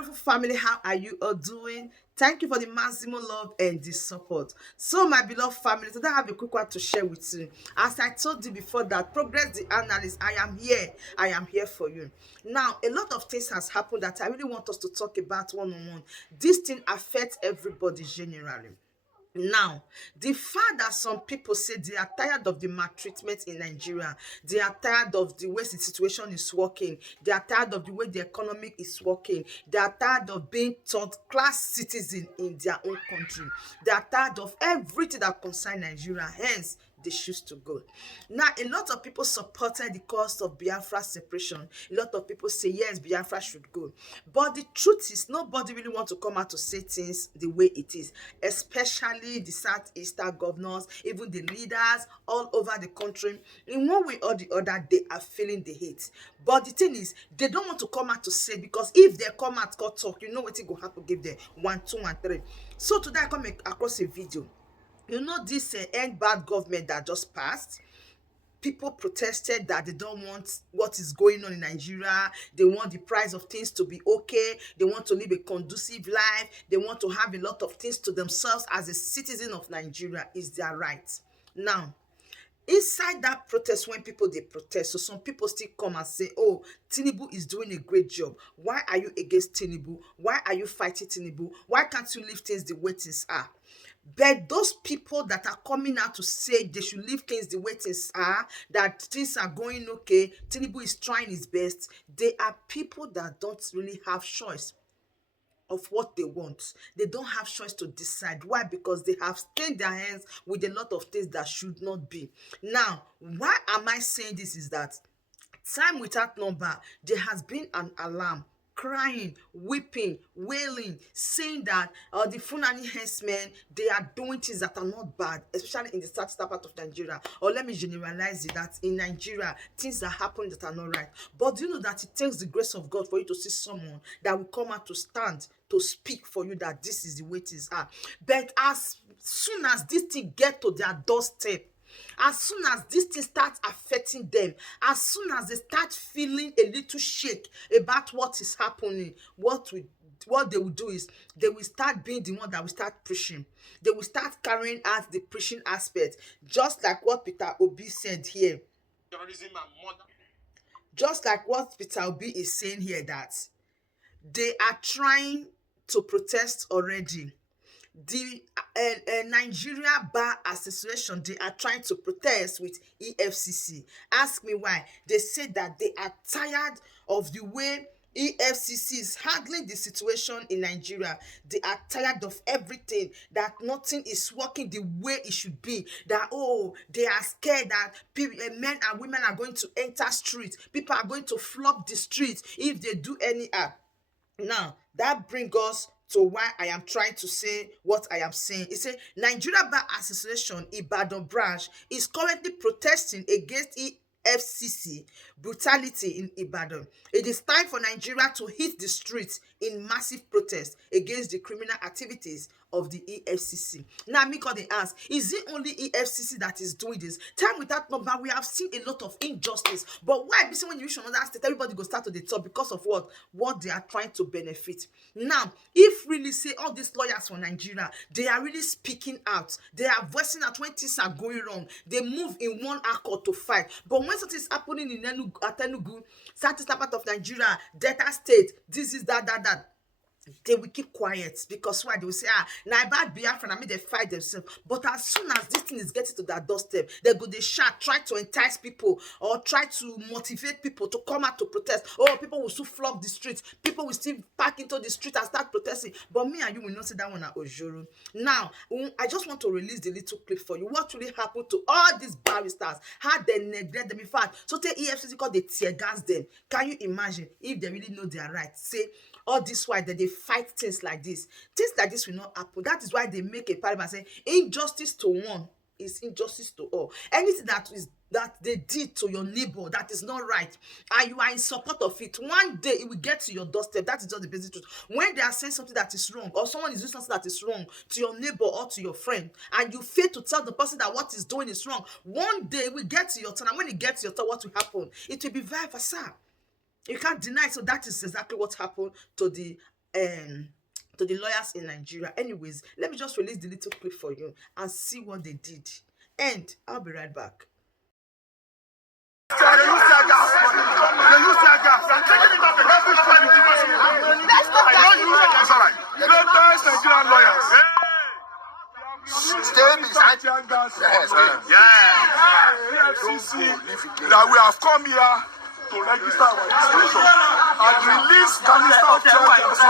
beautiful family. How are you all doing? Thank you for the maximum love and the support. So, my beloved family, today I have a quick one to share with you. As I told you before that, Progress the Analyst, I am here. I am here for you. Now, a lot of things has happened that I really want us to talk about one-on-one. This thing affects everybody generally. Now, the fact that some people say they are tired of the maltreatment in Nigeria, they are tired of the way the situation is working, they are tired of the way the economy is working, they are tired of being third class citizen in their own country, they are tired of everything that concerns Nigeria, hence they choose to go. Now, a lot of people supported the cause of Biafra separation. A lot of people say, yes, Biafra should go. But the truth is, nobody really wants to come out to say things the way it is, especially the Southeastern governors, even the leaders all over the country. In one way or the other, they are feeling the hate. But the thing is, they don't want to come out to say, because if they come out, go talk, you know what it will happen, give them 1, 2, and 3. So today I come across a video. You know this end bad government that just passed? People protested that they don't want what is going on in Nigeria. They want the price of things to be okay. They want to live a conducive life. They want to have a lot of things to themselves as a citizen of Nigeria. Is their right. Now, inside that protest, when people they protest, so some people still come and say, oh, Tinubu is doing a great job. Why are you against Tinubu? Why are you fighting Tinubu? Why can't you leave things the way things are? But those people that are coming out to say they should leave things the way things are, that things are going okay, Tinubu is trying his best, they are people that don't really have choice of what they want. They don't have choice to decide. Why? Because they have stained their hands with a lot of things that should not be. Now, why am I saying this is that time without number, there has been an alarm, crying, weeping, wailing, saying that the Fulani herdsmen, they are doing things that are not bad, especially in the southern part of Nigeria. Or let me generalize it, that in Nigeria, things are happening that are not right. But do you know that it takes the grace of God for you to see someone that will come out to stand, to speak for you that this is the way things are? But as soon as this thing get to their doorstep, as soon as this thing starts affecting them, as soon as they start feeling a little shake about what is happening, what they will do is they will start being the one that will start preaching. They will start carrying out the preaching aspect, just like what Peter Obi said here. Just like what Peter Obi is saying here, that they are trying to protest already. The Nigeria Bar Association, they are trying to protest with Efcc. Ask me why. They say that they are tired of the way Efcc is handling the situation in Nigeria. They are tired of everything, that nothing is working the way it should be, that they are scared that men and women are going to enter streets, people are going to flood the streets if they do any act. Now, that brings us to why I am trying to say what I am saying. It says Nigeria Bar Association Ibadan branch is currently protesting against FCC brutality in Ibadan. It is time for Nigeria to hit the streets in massive protest against the criminal activities of the EFCC. Now, me got the ask, is it only EFCC that is doing this? Time without number, we have seen a lot of injustice. But why? Because when you reach another state, everybody go start to the top because of what? What they are trying to benefit. Now, if really say all these lawyers for Nigeria, they are really speaking out. They are voicing out when things are going wrong. They move in one accord to fight. But when something is happening in Enugu, southeastern part of Nigeria, Delta State, this is that, they will keep quiet. Because why? They will say, now bad Biafra, I mean, they fight themselves. But as soon as this thing is getting to their doorstep, they shout, try to entice people or try to motivate people to come out to protest. Oh, people will still flock the streets. People will still pack into the street and start protesting. But me and you will not say that one at Ojoro. Now, I just want to release the little clip for you. What really happened to all these barristers? How they neglect them. In fact, so take EFCC because they tear gas them. Can you imagine if they really know their rights? Say, all this why that they fight things like this. Things like this will not happen. That is why they make a parable saying injustice to one is injustice to all. Anything that they did to your neighbor that is not right, and you are in support of it, one day it will get to your doorstep. That is just the basic truth. When they are saying something that is wrong, or someone is doing something that is wrong to your neighbor or to your friend, and you fail to tell the person that what is doing is wrong, one day it will get to your turn. And when it gets to your turn, what will happen? It will be vice versa. You can't deny it. So that is exactly what happened to the to the lawyers in Nigeria. Anyways, let me just release the little clip for you and see what they did. And I'll be right back. Stay beside Efcc that we have come here to register our registration and release canister of tear gas.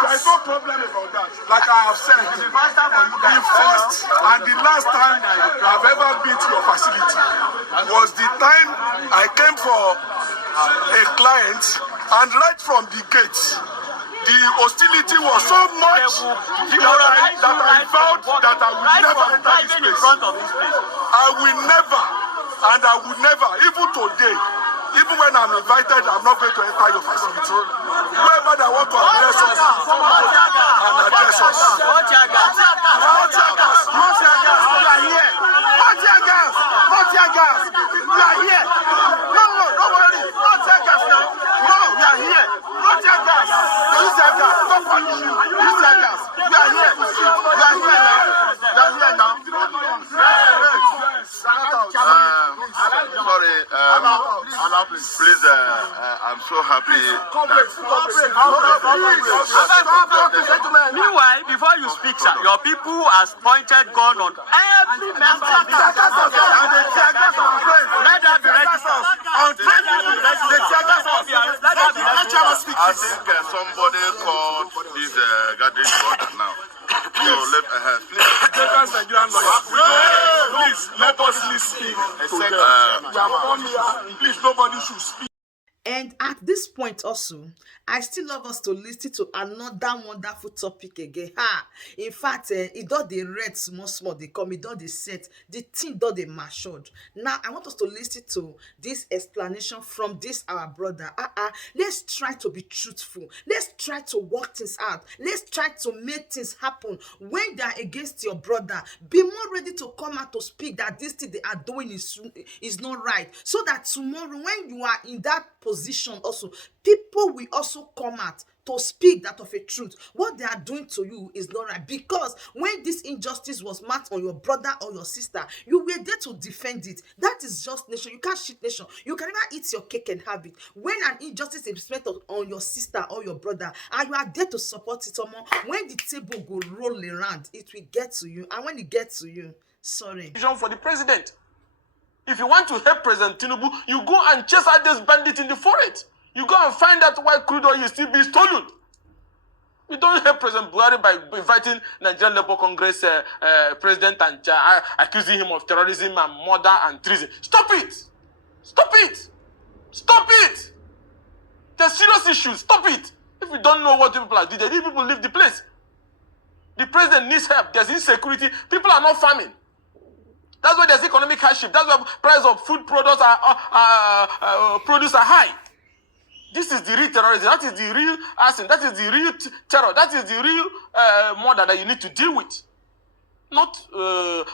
There is no problem about that. Like I have said, the first and the last time I've ever been to your facility was the time I came for a client, and right from the gates, the hostility was so much that I vowed that I would never enter this place. I will never, and I would never, even today, even when I'm invited, I'm not going to enter your facility. Whoever that want to address us, and address us. We are here. No, don't worry. Not tear gas now. No, we are here. Not tear gas. Use tear gas. Don't punish you. Use tear gas. We are here. We are here now. We are here now. Sorry, please, I'm so happy Meanwhile, before you speak, sir, your people has pointed gun on every member of the Let that be registered. I think somebody called this gathering order now. So please let us listen to them. Please, nobody should speak. And at this point also, I still love us to listen to another wonderful topic again. In fact, it does the red small, they come, it does the set, the thing does the matured. Now, I want us to listen to this explanation from this our brother. Let's try to be truthful. Let's try to work things out. Let's try to make things happen. When they are against your brother, be more ready to come out to speak that this thing they are doing is not right. So that tomorrow, when you are in that position also, people will also come out to speak that of a truth. What they are doing to you is not right, because when this injustice was marked on your brother or your sister, you were there to defend it. That is just nation. You can't shit nation. You can never eat your cake and have it. When an injustice is met on your sister or your brother, and you are there to support it, when the table go roll around, it will get to you. And when it gets to you, sorry. For the president. If you want to help President Tinubu, you go and chase out this bandit in the forest. You go and find out why crude oil is still being stolen. You don't help President Buhari by inviting Nigerian Labour Congress president and accusing him of terrorism and murder and treason. Stop it! Stop it! Stop it! There's serious issues. Stop it! If you don't know what people are doing, they need people leave the place. The president needs help. There's insecurity. People are not farming. That's why there's economic hardship. That's why price of food products produce are high. This is the real terrorism. That is the real arson. That is the real terror. That is the real murder that you need to deal with. Not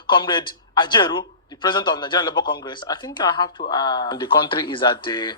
Comrade Ajeru, the president of Nigerian Labour Congress. I think I have to. The country is at a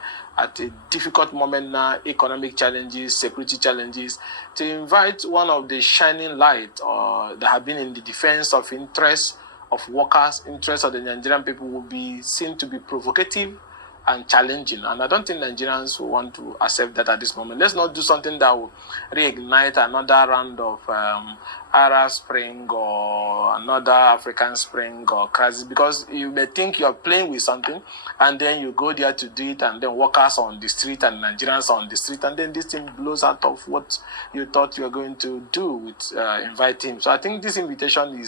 difficult moment now. Economic challenges, security challenges. To invite one of the shining light that have been in the defense of interests of workers, interests of the Nigerian people, will be seen to be provocative and challenging. And I don't think Nigerians will want to accept that at this moment. Let's not do something that will reignite another round of Arab Spring or another African Spring or crisis, because you may think you're playing with something and then you go there to do it, and then workers on the street and Nigerians on the street, and then this thing blows out of what you thought you were going to do with inviting. So I think this invitation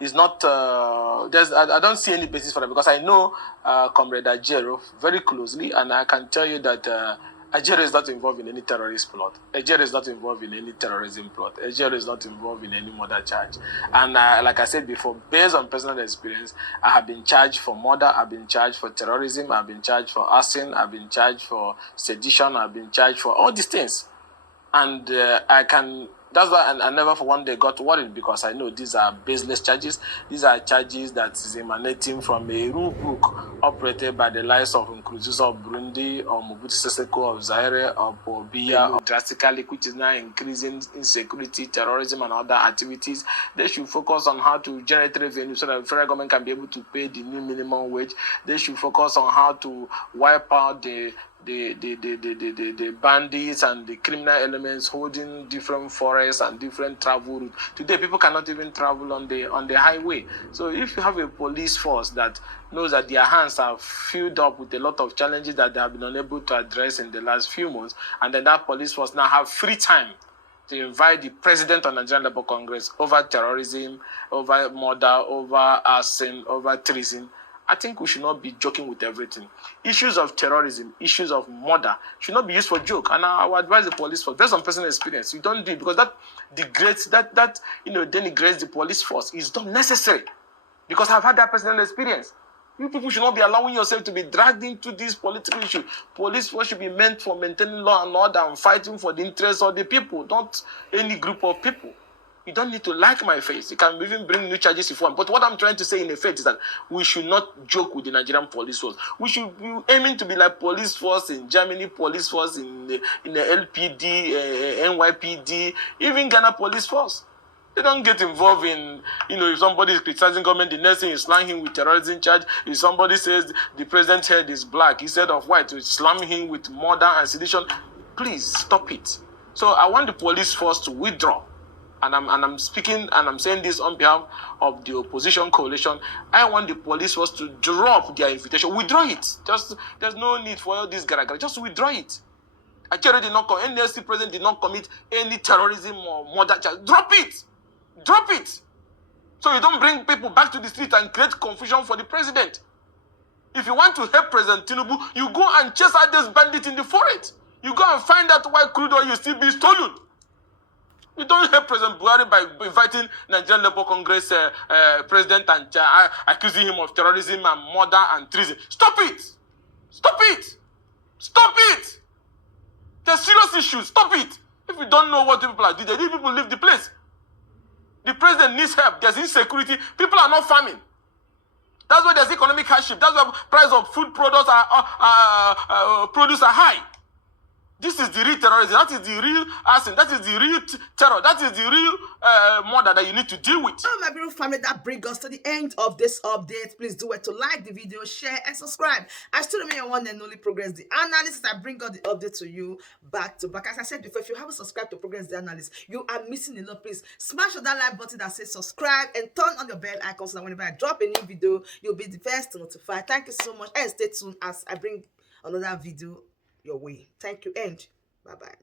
is not, I don't see any basis for that, because I know Comrade Ajero very closely, and I can tell you that Ajero is not involved in any terrorist plot. Ajero is not involved in any terrorism plot. Ajero is not involved in any murder charge. And like I said before, based on personal experience, I have been charged for murder, I've been charged for terrorism, I've been charged for arson, I've been charged for sedition, I've been charged for all these things. And I can That's why I never for one day got worried, because I know these are baseless charges. These are charges that is emanating from a rule book operated by the likes of Nkurunziza of Burundi, or Mobutu Sese Seko of Zaire, or Paul Biya, drastically, which is now increasing insecurity, terrorism, and other activities. They should focus on how to generate revenue so that the federal government can be able to pay the new minimum wage. They should focus on how to wipe out the bandits and the criminal elements holding different forests and different travel routes. Today, people cannot even travel on the highway. So if you have a police force that knows that their hands are filled up with a lot of challenges that they have been unable to address in the last few months, and then that police force now have free time to invite the president of Nigerian Labour Congress over terrorism, over murder, over arson, over treason, I think we should not be joking with everything. Issues of terrorism, issues of murder should not be used for joke. And I would advise the police force, based on personal experience, you don't do it, because that degrades, that denigrates the police force. It's not necessary, because I've had that personal experience. You people should not be allowing yourself to be dragged into this political issue. Police force should be meant for maintaining law and order and fighting for the interests of the people, not any group of people. You don't need to like my face. You can even bring new charges if you want. But what I'm trying to say in effect is that we should not joke with the Nigerian police force. We should be aiming to be like police force in Germany, police force in the LPD, NYPD, even Ghana police force. They don't get involved in, if somebody is criticizing government, the next thing is slam him with terrorism charge. If somebody says the president's head is black instead of white, to slam him with murder and sedition. Please stop it. So I want the police force to withdraw. And I'm speaking and I'm saying this on behalf of the opposition coalition. I want the police force to drop their invitation. Withdraw it. There's no need for all this garagara. Just withdraw it. Achebe did not commit, NLC president did not commit any terrorism or murder charge. Drop it. Drop it. So you don't bring people back to the street and create confusion for the president. If you want to help President Tinubu, you go and chase out this bandit in the forest. You go and find out why crude oil is still being stolen. You don't help President Buhari by inviting Nigerian Labour Congress president and accusing him of terrorism and murder and treason. Stop it! Stop it! Stop it! There's serious issues. Stop it! If you don't know what the people are doing, these people leave the place. The president needs help. There's insecurity. People are not farming. That's why there's economic hardship. That's why price of food products produce are high. This is the real terrorism. That is the real arson. That is the real terror. That is the real murder that you need to deal with. So my beautiful family, that brings us to the end of this update. Please do it to like the video, share, and subscribe. I still remain your one and only Progress the Analyst. I bring out the update to you back to back. As I said before, if you haven't subscribed to Progress the Analyst, you are missing a lot. Please smash that like button that says subscribe and turn on your bell icon so that whenever I drop a new video, you'll be the first to notify. Thank you so much, and stay tuned as I bring another video your way. Thank you, and bye-bye.